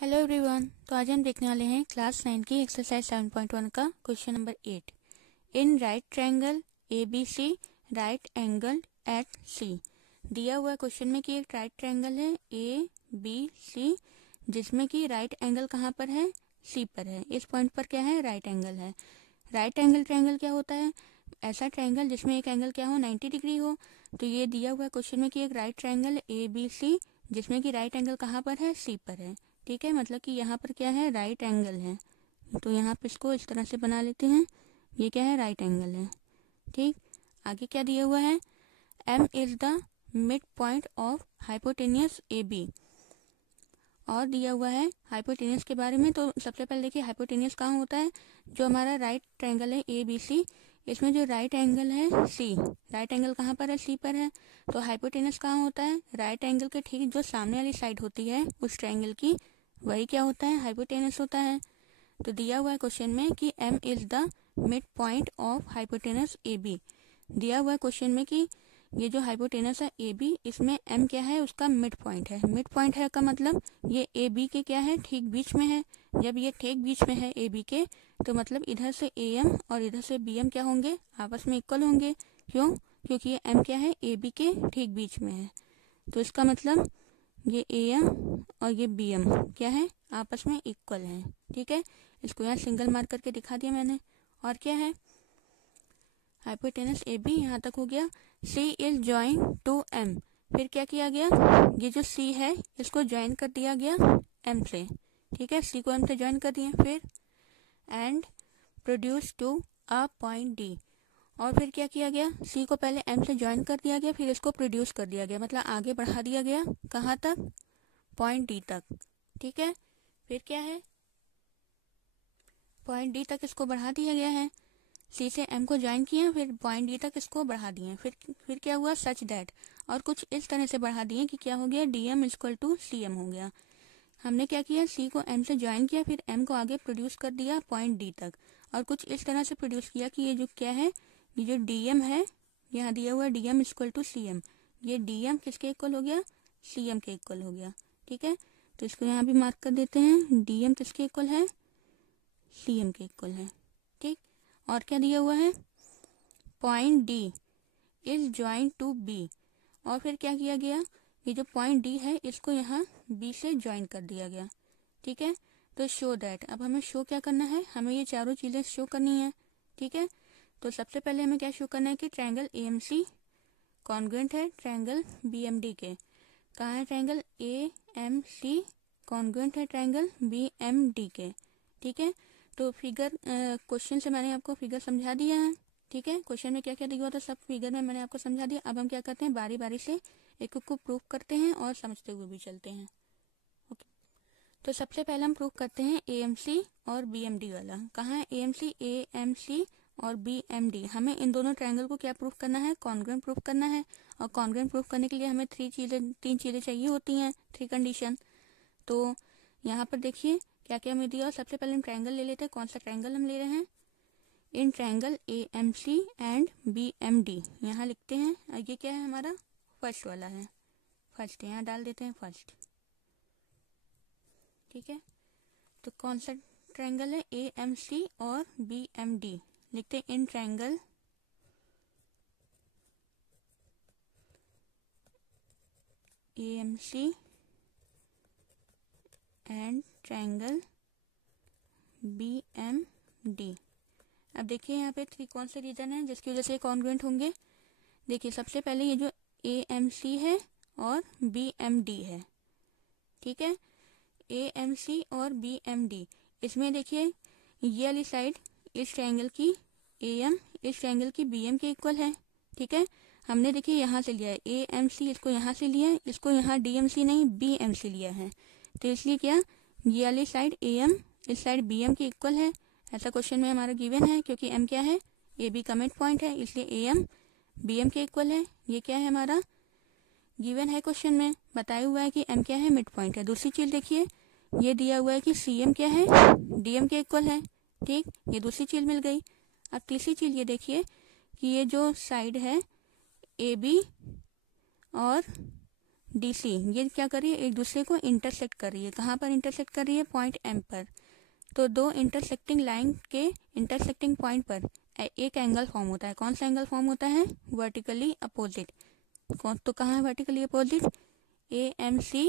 Hello everyone. तो आज हम देखने वाले हैं क्लास 9 की एक्सरसाइज 7.1 का question number 8। In right triangle A B C right angle at C. दिया हुआ क्वेश्चन में कि एक राइट ट्रायंगल है ए बी सी जिसमें कि राइट एंगल कहाँ पर है, सी पर है। इस पॉइंट पर क्या है, राइट एंगल है। राइट एंगल ट्रायंगल क्या होता है, ऐसा ट्रायंगल जिसमें एक एंगल क्या हो, 90 डिग्री हो। तो ये दिया हुआ क्वेश्चन में कि एक right triangle A B C जिसमें कि राइट एंगल कहाँ पर है, सी पर है। ठीक है, मतलब कि यहाँ पर क्या है, राइट एंगल है। तो यहाँ पे इसको इस तरह से बना लेते हैं, ये क्या है, राइट एंगल है। ठीक, आगे क्या दिया हुआ है, M is the mid point of hypotenuse A B. और दिया हुआ है हाइपोटेनियस के बारे में। तो सबसे पहले देखिए हाइपोटेनियस कहाँ होता है, जो हमारा राइट ट्रायंगल है ए बी सी, इसमें जो राइट एंगल है सी, राइट एंगल कहाँ पर है, सी पर है। तो हाइपोटेनियस कहाँ होता है, राइट एंगल के ठीक जो सामने वाली साइड होती है उस ट्रायंगल की, वही क्या होता है, हाइपोटेनस होता है। तो दिया हुआ है क्वेश्चन में कि M is the mid point of hypotenuse A B. दिया हुआ है क्वेश्चन में कि ये जो हाइपोटेनस है ए बी, इसमें M क्या है, उसका मिड पॉइंट है। मिड पॉइंट है का मतलब ये ए बी के क्या है, ठीक बीच में है। जब ये ठीक बीच में है ए बी के, तो मतलब इधर से ए एम और इधर से बी एम क्या होंगे, आपस में इक्वल होंगे। क्यों, क्योंकि ये M क्या है, ए बी के ठीक बीच में है। तो इसका मतलब ये ए एम और ये बी एम क्या है, आपस में इक्वल है। ठीक है, इसको यहाँ सिंगल मार्क करके दिखा दिया मैंने। और क्या है, हाइपोटेनस ए बी यहाँ तक हो गया। सी इज ज्वाइन टू एम, फिर क्या किया गया, ये जो सी है इसको ज्वाइन कर दिया गया एम से। ठीक है, सी को एम से ज्वाइन कर दिए। फिर and produce to a point D, और फिर क्या किया गया, सी को पहले एम से ज्वाइन कर दिया गया, फिर इसको प्रोड्यूस कर दिया गया, मतलब आगे बढ़ा दिया गया, कहाँ तक, पॉइंट डी तक। ठीक है, फिर क्या है, पॉइंट डी तक इसको बढ़ा दिया गया है। सी से एम को ज्वाइन किया, फिर पॉइंट डी तक इसको बढ़ा दिए। फिर क्या हुआ, सच दैट, और कुछ इस तरह से बढ़ा दिए कि क्या हो गया, D M equal to C M हो गया। हमने क्या किया, सी को एम से ज्वाइन किया, फिर एम को आगे प्रोड्यूस कर दिया पॉइंट डी तक, और कुछ इस तरह से प्रोड्यूस किया कि ये जो क्या है, ये जो डी एम है, यहाँ दिया हुआ D M equal to C M, ये डी एम किसके इक्वल हो गया, सी एम के इक्वल हो गया। ठीक है, तो इसको यहाँ भी मार्क कर देते हैं, डी एम किसके इक्वल है, सी एम के इक्वल है। ठीक, और क्या दिया हुआ है, point D is join to B, और फिर क्या किया गया, ये जो पॉइंट डी है इसको यहाँ बी से ज्वाइन कर दिया गया। ठीक है, तो शो दैट, अब हमें शो क्या करना है, हमें ये चारों चीजें शो करनी है। ठीक है, तो सबसे पहले हमें क्या शो करना है कि triangle A M C congruent है ट्रायंगल बी एम डी के। कहाँ है triangle A M C, congruent है ट्रायंगल बी एम डी के। ठीक है, तो फिगर क्वेश्चन से मैंने आपको फिगर समझा दिया है। ठीक है, क्वेश्चन में क्या क्या दिया हुआ था सब फिगर में मैंने आपको समझा दिया। अब हम क्या करते हैं, बारी बारी से एक को प्रूफ करते हैं और समझते हुए भी चलते हैं। ओके, तो सबसे पहले हम प्रूफ करते हैं ए एम सी और बी एम डी वाला। कहाँ है ए एम सी और बी एम डी, हमें इन दोनों ट्रायंगल को क्या प्रूफ करना है, कॉन्ग्रुएंट प्रूफ करना है। और कॉन्ग्रुएंट प्रूफ करने के लिए हमें तीन चीजें चाहिए होती हैं, 3 कंडीशन। तो यहाँ पर देखिए क्या क्या हमें दिया। सबसे पहले हम ट्रायंगल ले लेते हैं, कौन सा ट्रायंगल हम ले रहे हैं, in triangle A M C and B M D, यहाँ लिखते हैं। ये क्या है, हमारा फर्स्ट वाला है, फर्स्ट यहाँ डाल देते हैं फर्स्ट। ठीक है, तो कौन सा ट्रायंगल है, ए एम सी और बी एम डी, लिखते हैं in triangle A M C and triangle B M D. अब देखिए यहाँ पे 3 कौन से रीजन है जिसकी वजह से कॉन्ग्रुएंट होंगे। देखिए सबसे पहले ये जो ए एम सी है और बी एम डी है। ठीक है, ए एम सी और बी एम डी, इसमें देखिए ये वाली साइड इस ट्रायंगल की ए एम इस ट्रायंगल की बी एम के इक्वल है। ठीक है, हमने देखिए यहाँ से लिया है ए एम सी, इसको यहाँ से लिया है, इसको यहाँ डी एम सी नहीं बी एम सी लिया है। तो इसलिए क्या, ये वाली साइड ए एम इस साइड बी एम के इक्वल है, ऐसा क्वेश्चन में हमारा गिवन है। क्योंकि एम क्या है, ए बी का मिड पॉइंट है, इसलिए ए एम बी एम के इक्वल है। ये क्या है, हमारा गिवन है, क्वेश्चन में बताया हुआ है कि एम क्या है, मिड पॉइंट है। दूसरी चीज देखिए, ये दिया हुआ है कि सी एम क्या है, डी एम के इक्वल है। ठीक, ये दूसरी चीज मिल गई। अब तीसरी चीज ये देखिए कि ये जो साइड है ए बी और DC, ये क्या कर रही है, एक दूसरे को इंटरसेक्ट कर रही है। कहाँ पर इंटरसेक्ट कर रही है, पॉइंट M पर। तो दो इंटरसेक्टिंग लाइन के इंटरसेक्टिंग पॉइंट पर एक एंगल फॉर्म होता है। कौन सा एंगल फॉर्म होता है, वर्टिकली अपोजिट। तो कहाँ है वर्टिकली अपोजिट, AMC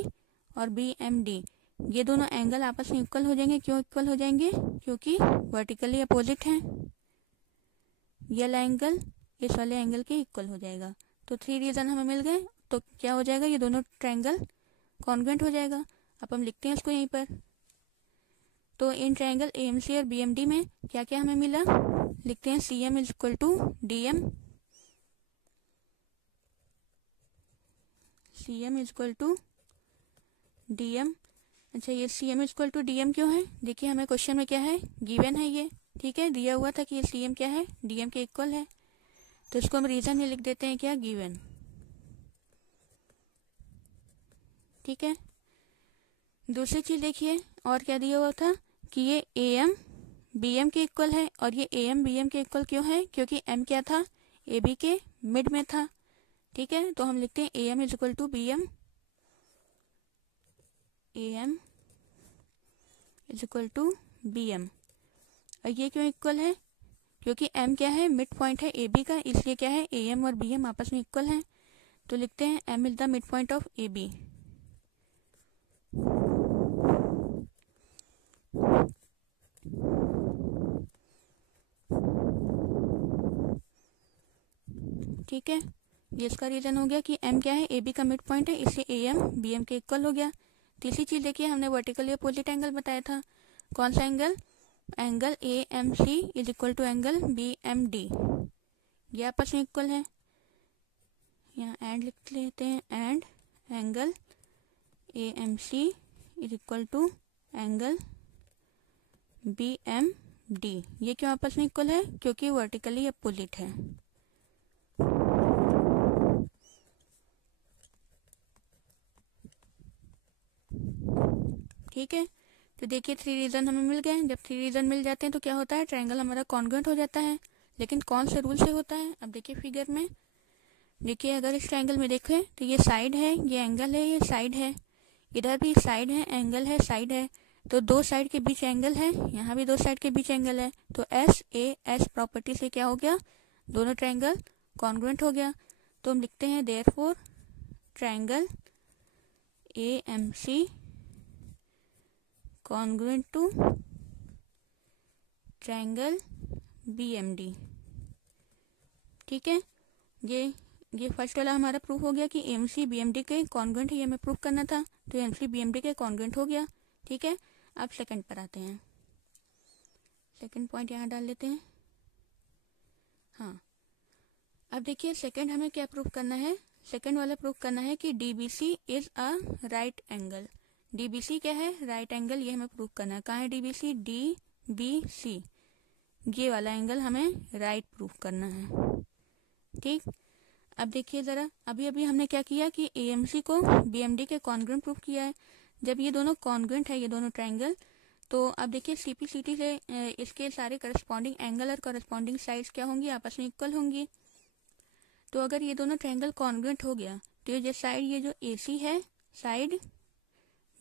और BMD, ये दोनों एंगल आपस में इक्वल हो जाएंगे। क्यों इक्वल हो जाएंगे, क्योंकि वर्टिकली अपोजिट हैं। ये वाला एंगल इस वाले एंगल के इक्वल हो जाएगा। तो 3 रीजन हमें मिल गए। तो क्या हो जाएगा, ये दोनों ट्रायंगल कॉन्ग्रुएंट हो जाएगा। अब हम लिखते हैं इसको यहीं पर। तो इन ट्रायंगल AMC और BMD में क्या क्या हमें मिला, लिखते हैं CM is equal to DM, CM is equal to DM। अच्छा, ये CM is equal to DM क्यों है, देखिए हमें क्वेश्चन में क्या है, गिवन है ये, ठीक है, दिया हुआ था कि ये CM क्या है, DM के इक्वल है। तो इसको हम रीजन में लिख देते हैं क्या, गिवन, ठीक है। दूसरी चीज देखिए, और क्या दिया हुआ था कि ये AM BM के इक्वल है। और ये AM BM के इक्वल क्यों है, क्योंकि M क्या था, AB के मिड में था, ठीक है। तो हम लिखते हैं AM is equal to BM, AM is equal to BM। और ये क्यों इक्वल है, क्योंकि M क्या है, मिड पॉइंट है AB का, इसलिए क्या है, AM और BM आपस में इक्वल हैं। तो लिखते हैं M is the mid point of AB। ठीक है, ये इसका रीजन हो गया कि M क्या है, AB का मिड पॉइंट है, इसलिए AM BM के इक्वल हो गया। तीसरी चीज देखिए, हमने वर्टिकली अपोजिट एंगल बताया था। कौन सा angle, angle AMC is equal to angle BMD, ये आपस में इक्वल है। यहाँ एंड लिख लेते हैं, and angle AMC is equal to angle BMD, ये क्यों आपस में इक्वल है, क्योंकि वर्टिकली अपोजिट है। ठीक है, तो देखिए 3 रीजन हमें मिल गए। जब 3 रीजन मिल जाते हैं तो क्या होता है, ट्रायंगल हमारा कॉन्ग्रुएंट हो जाता है। लेकिन कौन से रूल से होता है, अब देखिए फिगर में, देखिए अगर इस ट्रायंगल में देखें तो ये साइड है, ये एंगल है, ये साइड है, इधर भी साइड है, एंगल है, साइड है। तो दो साइड के बीच एंगल है, यहाँ भी दो साइड के बीच एंगल है। तो SAS प्रॉपर्टी से क्या हो गया, दोनों ट्रायंगल कॉन्ग्रुएंट हो गया। तो हम लिखते हैं therefore triangle AMC congruent to triangle BMD। ठीक है, ये फर्स्ट वाला हमारा प्रूफ हो गया कि AMC BMD के कॉन्ग्रुएंट है, ये हमें प्रूफ करना था। तो AMC BMD के कॉन्ग्रुएंट हो गया, ठीक है। अब सेकंड पर आते हैं, सेकंड पॉइंट यहाँ डाल लेते हैं। हाँ, अब देखिए सेकंड हमें क्या प्रूफ करना है, सेकंड वाला प्रूफ करना है कि DBC is a right angle. DBC क्या है, राइट एंगल, ये हमें प्रूफ करना है। कहाँ है DBC, DBC, ये वाला एंगल हमें राइट प्रूफ करना है, ठीक। अब देखिए जरा, अभी अभी हमने क्या किया कि AMC को BMD के कॉन्ग्रुएंट प्रूफ किया है। जब ये दोनों कॉन्ग्रुएंट है, ये दोनों ट्रायंगल, तो अब देखिए CPCT से इसके सारे करस्पॉन्डिंग एंगल और करस्पॉन्डिंग साइड्स क्या होंगी, आपस में इक्वल होंगी। तो अगर ये दोनों ट्रायंगल कॉन्ग्रुएंट हो गया तो ये साइड, ये जो AC है, साइड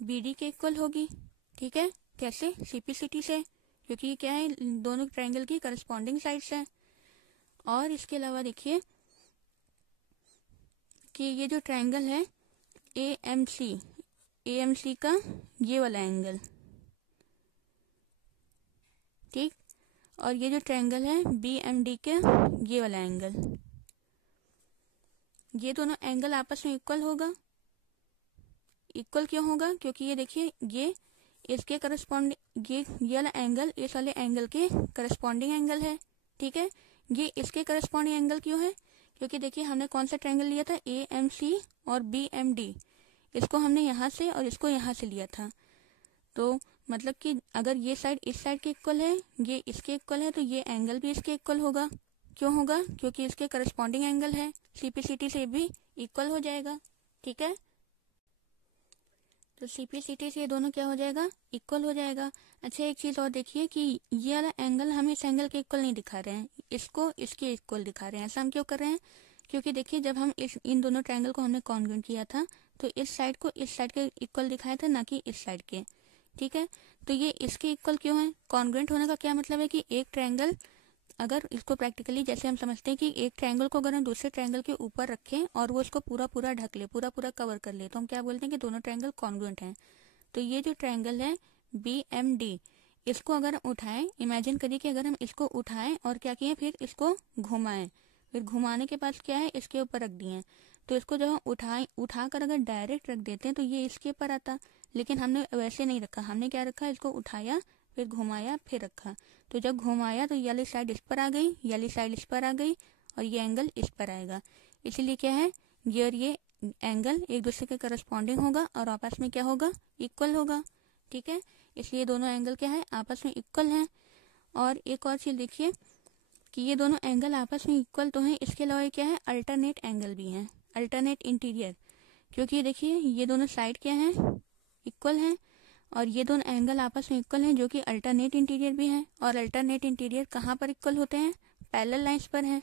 BD के इक्वल होगी, ठीक है। कैसे, CPCT से, क्योंकि ये क्या है, दोनों ट्रायंगल की करस्पॉन्डिंग साइड्स है। और इसके अलावा देखिए कि ये जो ट्रायंगल है AMC का ये वाला एंगल, ठीक, और ये जो ट्रायंगल है BMD के ये वाला एंगल, ये दोनों एंगल आपस में इक्वल होगा। इक्वल क्यों होगा, क्योंकि ये देखिए ये इसके करस्पॉन्डिंग, ये वाला एंगल इस वाले एंगल के करस्पॉन्डिंग एंगल है, ठीक है। ये इसके करस्पॉन्डिंग एंगल क्यों है, क्योंकि देखिए हमने कौन सा ट्रायंगल लिया था, AMC और BMD, इसको हमने यहाँ से और इसको यहाँ से लिया था। तो मतलब कि अगर ये साइड इस साइड के इक्वल है, ये इसके इक्वल है, तो ये एंगल भी इसके इक्वल होगा। क्यों होगा, क्योंकि इसके करस्पॉन्डिंग एंगल है, CPCT से भी इक्वल हो जाएगा, ठीक है। तो CPCT से ये दोनों क्या हो जाएगा, इक्वल हो जाएगा। अच्छा, एक चीज और देखिए कि ये वाला एंगल हम इस एंगल के इक्वल नहीं दिखा रहे हैं, इसको इसके इक्वल दिखा रहे हैं। ऐसा हम क्यों कर रहे हैं, क्योंकि देखिए जब हम इन दोनों ट्रायंगल को हमने कॉन्ग्रुएंट किया था तो इस साइड को इस साइड के इक्वल दिखाया था, ना कि इस साइड के। ठीक है, तो ये इसके इक्वल क्यों है? कॉन्ग्रुएंट होने का क्या मतलब है कि एक ट्रायंगल, अगर इसको प्रैक्टिकली जैसे हम समझते हैं कि एक ट्रायंगल को अगर हम दूसरे ट्रायंगल के ऊपर रखें और वो उसको पूरा पूरा ढक ले, पूरा पूरा कवर कर ले, तो हम क्या बोलते हैं कि दोनों ट्रायंगल कॉन्ग्रुएंट हैं। तो ये जो ट्रायंगल है BMD, इसको अगर हम उठाएं, इमेजिन करिए कि अगर हम इसको उठाएं और क्या किए, फिर इसको घुमाएं, फिर घुमाने के पास क्या है, इसके ऊपर रख दिए। तो इसको जब हम उठाकर अगर डायरेक्ट रख देते हैं तो ये इसके ऊपर आता, लेकिन हमने वैसे नहीं रखा। हमने क्या रखा, इसको उठाया, फिर घुमाया, फिर रखा। तो जब घुमाया तो ये वाली साइड इस पर आ गई, ये वाली साइड इस पर आ गई, और ये एंगल इस पर आएगा। इसीलिए क्या है, ये और ये एंगल एक दूसरे के करस्पॉन्डिंग होगा और आपस में क्या होगा, इक्वल होगा। ठीक है, इसलिए दोनों एंगल क्या है, आपस में इक्वल हैं। और एक और चीज देखिए कि ये दोनों एंगल आपस में इक्वल तो हैं, इसके अलावा क्या है, अल्टरनेट एंगल भी हैं, अल्टरनेट इंटीरियर। क्योंकि देखिए ये दोनों साइड क्या है, इक्वल हैं, और ये दोनों एंगल आपस में इक्वल हैं, जो कि अल्टरनेट इंटीरियर भी हैं। और अल्टरनेट इंटीरियर कहाँ पर इक्वल होते हैं, पैरेलल लाइंस पर हैं।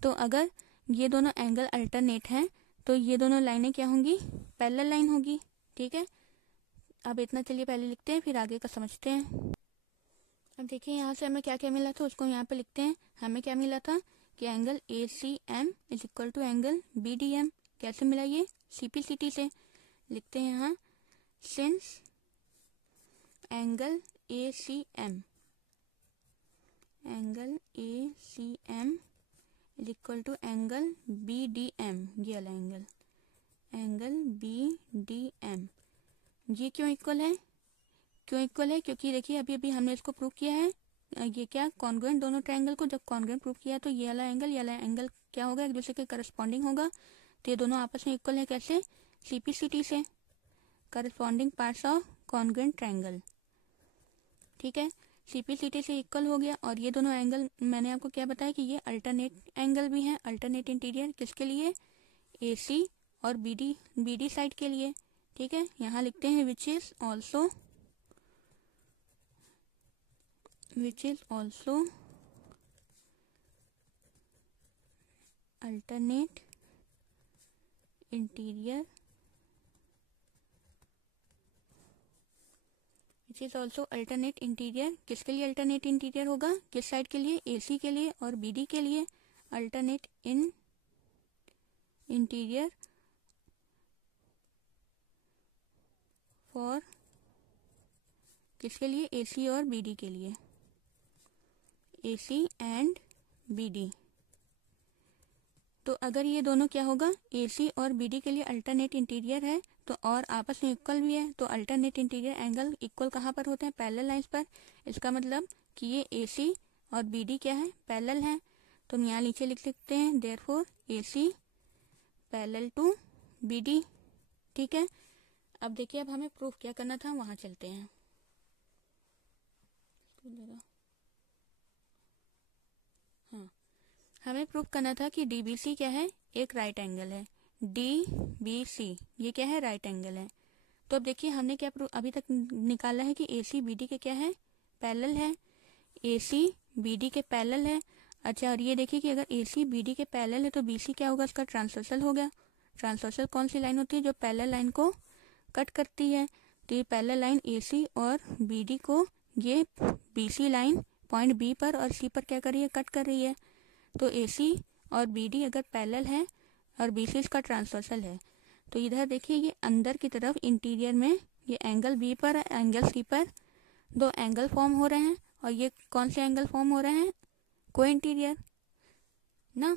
तो अगर ये दोनों एंगल अल्टरनेट हैं तो ये दोनों लाइनें क्या होंगी, पैरेलल लाइन होगी। ठीक है, अब इतना चलिए पहले लिखते हैं, फिर आगे का समझते हैं। अब देखिए यहाँ से हमें क्या क्या मिला था, उसको यहाँ पे लिखते हैं। हमें क्या मिला था कि angle ACM is equal to angle BDM। कैसे मिला ये, CPCT से। लिखते हैं यहाँ, since angle ACM is equal to angle BDM, ये वाला एंगल BDM, ये क्यों इक्वल है, क्योंकि देखिए अभी अभी हमने इसको प्रूव किया है, ये क्या, कॉन्ग्रुएंट दोनों ट्रायंगल को जब कॉन्ग्रुएंट प्रूव किया तो ये वाला एंगल क्या होगा, एक दूसरे के करस्पॉन्डिंग होगा। तो ये दोनों आपस में इक्वल है, कैसे, CPCT से, corresponding parts of congruent triangle. ठीक है, CPCT से इक्वल हो गया। और ये दोनों एंगल मैंने आपको क्या बताया कि ये अल्टरनेट एंगल भी हैं, अल्टरनेट इंटीरियर, किसके लिए, AC और BD साइड के लिए। ठीक है, यहाँ लिखते हैं which is also alternate interior, which is also alternate interior, किसके लिए alternate interior होगा, किस साइड के लिए, AC के लिए और BD के लिए। alternate interior for किसके लिए, AC और BD के लिए, AC एंड BD। तो अगर ये दोनों क्या होगा, AC और BD के लिए अल्टरनेट इंटीरियर है तो और आपस में इक्वल भी है, तो अल्टरनेट इंटीरियर एंगल इक्वल कहाँ पर होते हैं, पैरेलल लाइंस पर। इसका मतलब कि ये AC और BD क्या है, पैरेलल है। तो यहाँ नीचे लिख सकते हैं therefore AC parallel to BD। ठीक है, अब देखिए अब हमें प्रूफ क्या करना था, वहां चलते हैं। हाँ, हमें प्रूफ करना था कि DBC क्या है, एक राइट एंगल है। DBC ये क्या है, राइट एंगल है। तो अब देखिए हमने क्या प्रूफ अभी तक निकाला है कि AC BD के क्या है, पैरेलल है। AC BD के पैरेलल है। अच्छा, और ये देखिए कि अगर AC BD के पैरेलल है तो BC क्या होगा, उसका ट्रांसवर्सल हो गया। ट्रांसवर्सल कौन सी लाइन होती है, जो पैरेलल लाइन को कट करती है। तो ये पैरेलल लाइन AC और BD को ये BC लाइन पॉइंट B पर और C पर क्या कर रही है, कट कर रही है। तो AC और BD अगर पैरेलल है और BC इसका ट्रांसवर्सल है, तो इधर देखिए ये अंदर की तरफ इंटीरियर में ये एंगल B पर एंगल C पर दो एंगल फॉर्म हो रहे हैं। और ये कौन से एंगल फॉर्म हो रहे हैं, को इंटीरियर ना।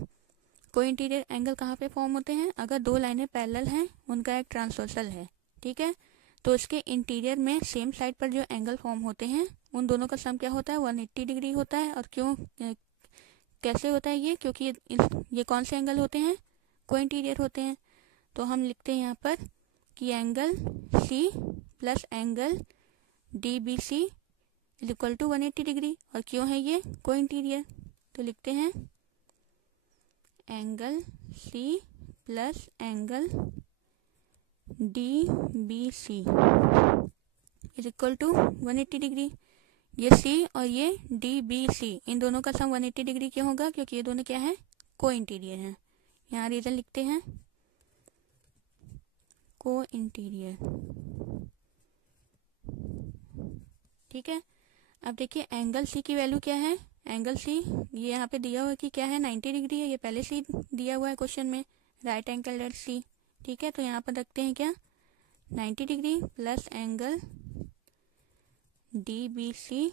को इंटीरियर एंगल कहाँ पे फॉर्म होते हैं, अगर दो लाइनें पैरेलल हैं, उनका एक ट्रांसवर्सल है। ठीक है, तो इसके इंटीरियर में सेम साइड पर जो एंगल फॉर्म होते हैं उन दोनों का सम क्या होता है, 180 डिग्री होता है। और क्यों, कैसे होता है ये, क्योंकि ये कौन से एंगल होते हैं, को इंटीरियर होते हैं। तो हम लिखते हैं यहाँ पर कि angle C plus angle DBC is equal to 180 degree. और क्यों है ये, को इंटीरियर, तो लिखते हैं angle C plus angle DBC is equal to 180 degree. ये C और ये DBC इन दोनों का सम 180 डिग्री क्यों होगा, क्योंकि ये दोनों क्या है, को इंटीरियर है। यहाँ रीजन लिखते हैं, को इंटीरियर। ठीक है, अब देखिए एंगल सी की वैल्यू क्या है। एंगल सी ये यहाँ पे दिया हुआ है कि क्या है 90 डिग्री है, ये पहले से ही दिया हुआ है क्वेश्चन में, राइट एंगल एट सी। ठीक है, तो यहाँ पर रखते हैं क्या 90 degree plus angle D B C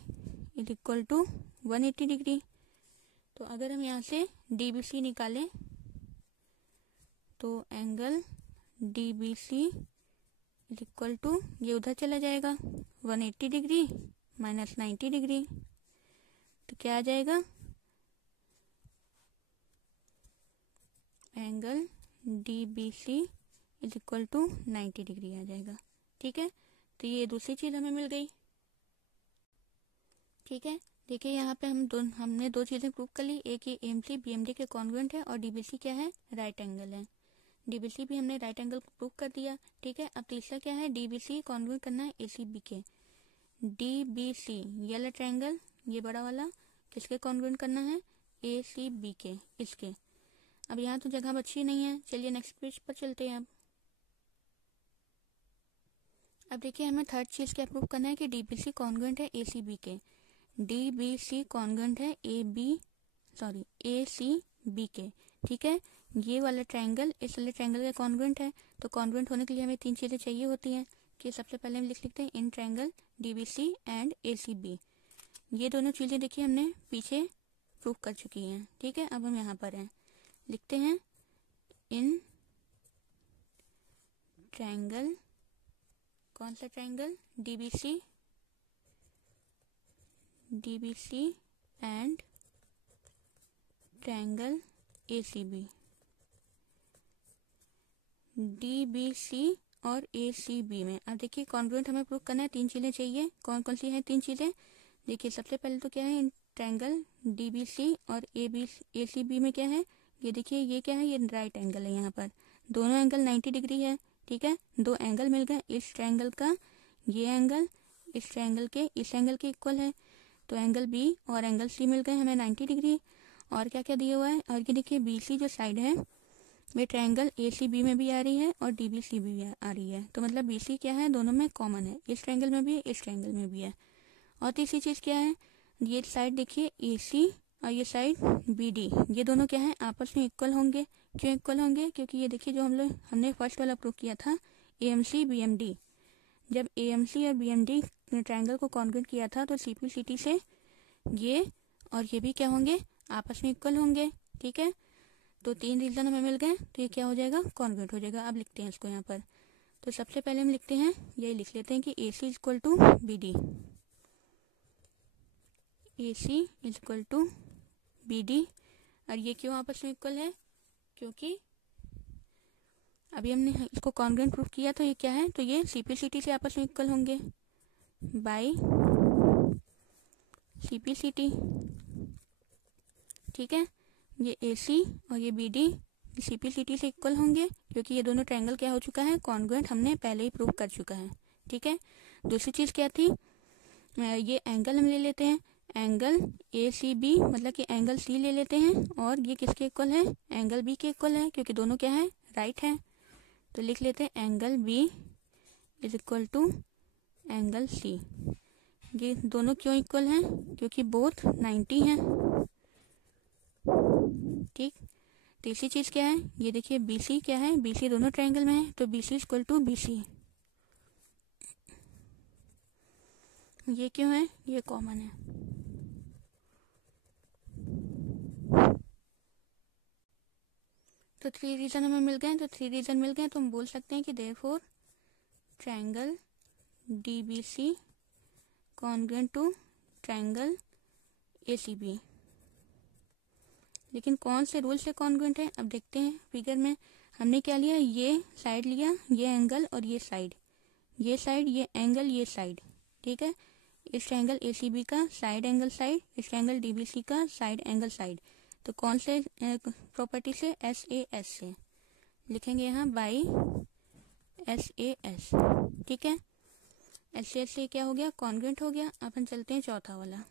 is equal to 180 degree. तो अगर हम यहाँ से डी बी सी निकालें तो angle D B C is equal to, ये उधर चला जाएगा 180 डिग्री माइनस 90 डिग्री, तो क्या आ जाएगा angle D B C is equal to 90 degree आ जाएगा। ठीक है, तो ये दूसरी चीज हमें मिल गई। ठीक है, देखिए यहाँ पे हमने दो चीजें प्रूव कर ली, एक ये एएमसी बीएमडी के कॉन्ग्रुएंट है और डीबीसी क्या है राइट एंगल है। डीबीसी भी हमने राइट एंगल प्रूव कर दिया। ठीक है, अब तीसरा क्या है डीबीसी कॉन्ग्रुएंट करना है एसीबी के। डीबीसी ये वाला ट्रायंगल ये बड़ा वाला किसके कॉन्ग्रुएंट करना है एसीबी के, इसके। अब यहाँ तो जगह बची नहीं है, चलिए नेक्स्ट पेज पर चलते हैं। अब देखिए हमें थर्ड चीज क्या प्रूव करना है कि डीबीसी कॉन्ग्रुएंट है एसीबी के। डीबीसी कॉन्ग्रुएंट है एसीबी के। ठीक है, ये वाला ट्रायंगल इस वाले ट्रायंगल के कॉन्ग्रुएंट है। तो कॉन्ग्रुएंट होने के लिए हमें तीन चीजें चाहिए होती हैं कि सबसे पहले हम लिख लेते हैं in triangle DBC and ACB. ये दोनों चीजें देखिए हमने पीछे प्रूव कर चुकी हैं। ठीक है, अब हम यहाँ पर हैं, लिखते हैं इन ट्रायंगल, कौन सा triangle DBC and triangle ACB. DBC और एसीबी में अब देखिए कॉन्ग्रुएंट हमें प्रूव करना है, तीन चीजें चाहिए। कौन कौन सी हैं तीन चीजें, देखिए सबसे पहले तो क्या है इन ट्रायंगल डीबीसी और एसीबी में क्या है, ये देखिए ये क्या है, ये राइट एंगल है। यहाँ पर दोनों एंगल 90 डिग्री है। ठीक है, दो एंगल मिल गए, इस ट्रायंगल का ये एंगल इस ट्रायंगल के इस एंगल के इक्वल है, तो एंगल बी और एंगल सी मिल गए हमें 90 डिग्री। और क्या क्या दिया हुआ है, और ये देखिए बीसी जो साइड है वे ट्रायंगल एसीबी में भी आ रही है और डीबीसी भी आ रही है, तो मतलब बीसी क्या है दोनों में कॉमन है, इस ट्रायंगल में भी है इस ट्रायंगल में भी है। और तीसरी चीज क्या है, ये साइड देखिए एसी और ये साइड बीडी, ये दोनों क्या है आपस में इक्वल होंगे। क्यों इक्वल होंगे, क्योंकि ये देखिए जो हमने फर्स्ट वाला प्रूव किया था एएमसी बीएमडी, जब एएमसी और बीएमडी ट्रायंगल को कॉन्ग्रुएंट किया था तो सीपीसीटी से ये और ये भी क्या होंगे आपस में इक्वल होंगे। ठीक है, तो तीन रीजन हमें मिल गए, तो ये क्या हो जाएगा कॉन्ग्रुएंट हो जाएगा। अब लिखते हैं इसको यहाँ पर, तो सबसे पहले हम लिखते हैं यही लिख लेते हैं कि AC is equal to BD, AC is equal to BD। और ये क्यों आपस में इक्वल है, क्योंकि अभी हमने इसको कॉन्ग्रुएंट प्रूफ किया, तो ये क्या है, तो ये सीपीसीटी से आपस में इक्वल होंगे बाय सीपीसीटी। ठीक है, ये AC और ये BD सीपीसीटी से इक्वल होंगे क्योंकि ये दोनों ट्रायंगल क्या हो चुका है कॉन्ग्रुएंट, हमने पहले ही प्रूव कर चुका है। ठीक है, दूसरी चीज क्या थी, ये एंगल हम ले लेते हैं एंगल ACB, मतलब कि एंगल C ले लेते हैं और ये किसके इक्वल है एंगल B के इक्वल है, क्योंकि दोनों क्या है राइट है। तो लिख लेते हैं angle B is equal to angle C। ये दोनों क्यों इक्वल हैं, क्योंकि बोथ 90 हैं। ठीक, तीसरी चीज क्या है, ये देखिए BC क्या है, BC दोनों ट्रायंगल में है, तो BC is equal to BC। ये क्यों है, ये कॉमन है। तो थ्री रीजन हमें मिल गए, तो हम बोल सकते हैं कि therefore triangle DBC congruent to triangle ACB। लेकिन कौन से रूल से कॉन्ग्रुएंट है, अब देखते हैं फिगर में। हमने क्या लिया, ये साइड लिया, ये एंगल और ये साइड, ये साइड ये एंगल ये साइड। ठीक है, इस ट्रायंगल ACB का साइड एंगल साइड, इस ट्रायंगल DBC का साइड एंगल साइड। तो कौन से प्रॉपर्टी से, SAS से लिखेंगे यहाँ बाई SAS। ठीक है, SAS से क्या हो गया कॉन्ग्रुएंट हो गया। अपन चलते हैं चौथा वाला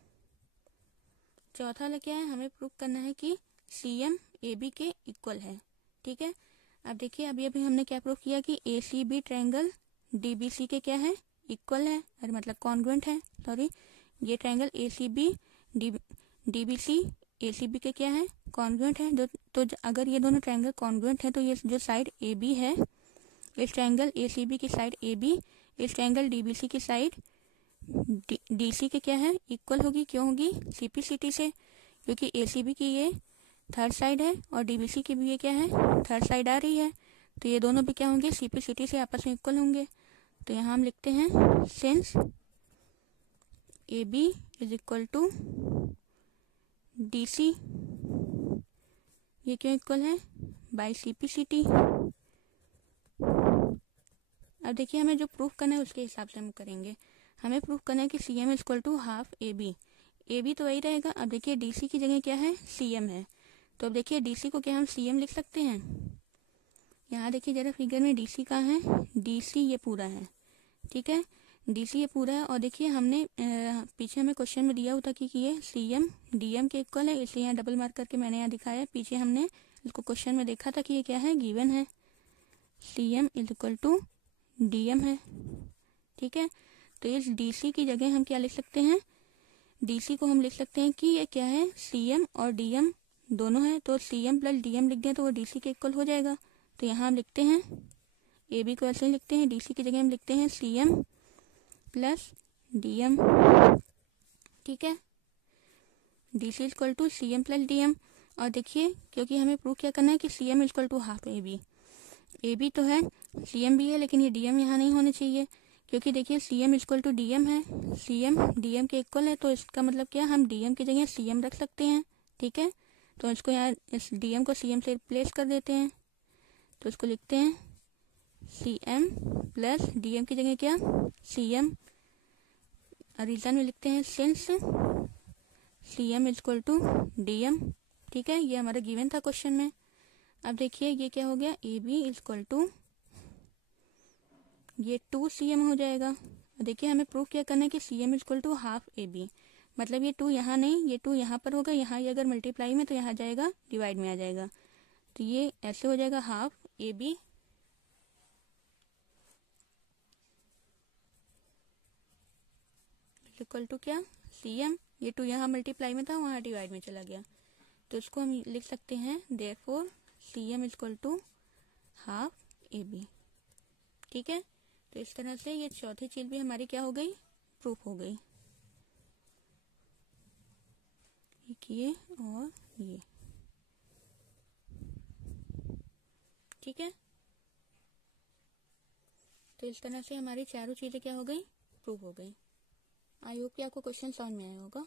क्या है, हमें प्रूव करना है कि CM AB के इक्वल है। ठीक है, अब देखिए अभी अभी हमने क्या प्रूव किया कि ACB ट्रायंगल DBC के क्या है, इक्वल है, अरे मतलब कॉन्ग्रुएंट है, सॉरी, ये ट्रायंगल ACB DBC ACB के क्या है, कॉन्ग्रुएंट है। तो अगर ये दोनों ट्रायंगल कॉन्ग्रुएंट है तो ये जो साइड AB है, इस ट्रायंगल ACB की साइड AB इस ट्रायंगल DBC की साइड DC के क्या है, इक्वल होगी। क्यों होगी, CPCT से, क्योंकि ACB की ये थर्ड साइड है और DBC की भी ये क्या है, थर्ड साइड आ रही है, तो ये दोनों भी क्या होंगे, CPCT से आपस में इक्वल होंगे। तो यहाँ हम लिखते हैं since AB is equal to DC, ये क्यों इक्वल है, बाई CPCT। अब देखिए हमें जो प्रूफ करना है उसके हिसाब से हम करेंगे। हमें प्रूफ करना है कि CM is equal to half AB तो वही रहेगा। अब देखिए DC की जगह क्या है, CM है, तो अब देखिए DC को क्या हम CM लिख सकते हैं। यहाँ देखिए जरा फिगर में DC कहाँ है, DC ये पूरा है, ठीक है, DC ये पूरा है। और देखिए हमने पीछे हमें क्वेश्चन में दिया होता कि ये CM DM के इक्वल है, इसलिए यहाँ डबल मार्क करके मैंने यहाँ दिखाया है। पीछे हमने इसको क्वेश्चन में देखा था कि ये क्या है, गिवन है, CM is equal to DM है, ठीक है। तो इस DC की जगह हम क्या लिख सकते हैं, DC को हम लिख सकते हैं कि ये क्या है, CM और DM दोनों है, तो CM प्लस DM लिख दें तो वो DC के इक्वल हो जाएगा। तो यहाँ हम लिखते हैं AB को ऐसे ही लिखते हैं, DC की जगह हम लिखते हैं CM प्लस DM, ठीक है, DC is equal to CM plus DM। और देखिए क्योंकि हमें प्रूव क्या करना है कि CM is equal to half AB तो है, CM भी है, लेकिन ये DM यहाँ नहीं होने चाहिए, क्योंकि देखिए CM इक्वल टू DM है, CM DM के इक्वल है, तो इसका मतलब क्या, हम DM की जगह CM रख सकते हैं, ठीक है। तो इसको यहाँ इस DM को CM से रिप्लेस कर देते हैं, तो इसको लिखते हैं CM प्लस DM की जगह क्या, CM, रीजन में लिखते हैं since CM equal to DM, ठीक है, ये हमारा गिवन था क्वेश्चन में। अब देखिए ये क्या हो गया, AB इक्वल टू ये 2CM हो जाएगा। देखिए हमें प्रूफ क्या करना है कि CM equal to half AB, मतलब ये 2 यहाँ नहीं, ये 2 यहाँ पर होगा, यहाँ ये अगर मल्टीप्लाई में तो यहाँ जाएगा डिवाइड में आ जाएगा, तो ये ऐसे हो जाएगा हाफ AB इक्वल टू क्या, CM, ये 2 यहाँ मल्टीप्लाई में था, वहाँ डिवाइड में चला गया, तो इसको हम लिख सकते हैं therefore CM equal to half AB, ठीक है। तो इस तरह से ये चौथी चीज भी हमारी क्या हो गई, प्रूफ हो गई। ये और ये, ठीक है। तो इस तरह से हमारी चारों चीजें क्या हो गई, प्रूफ हो गई। आई होप कि आपको क्वेश्चन समझ में आया होगा।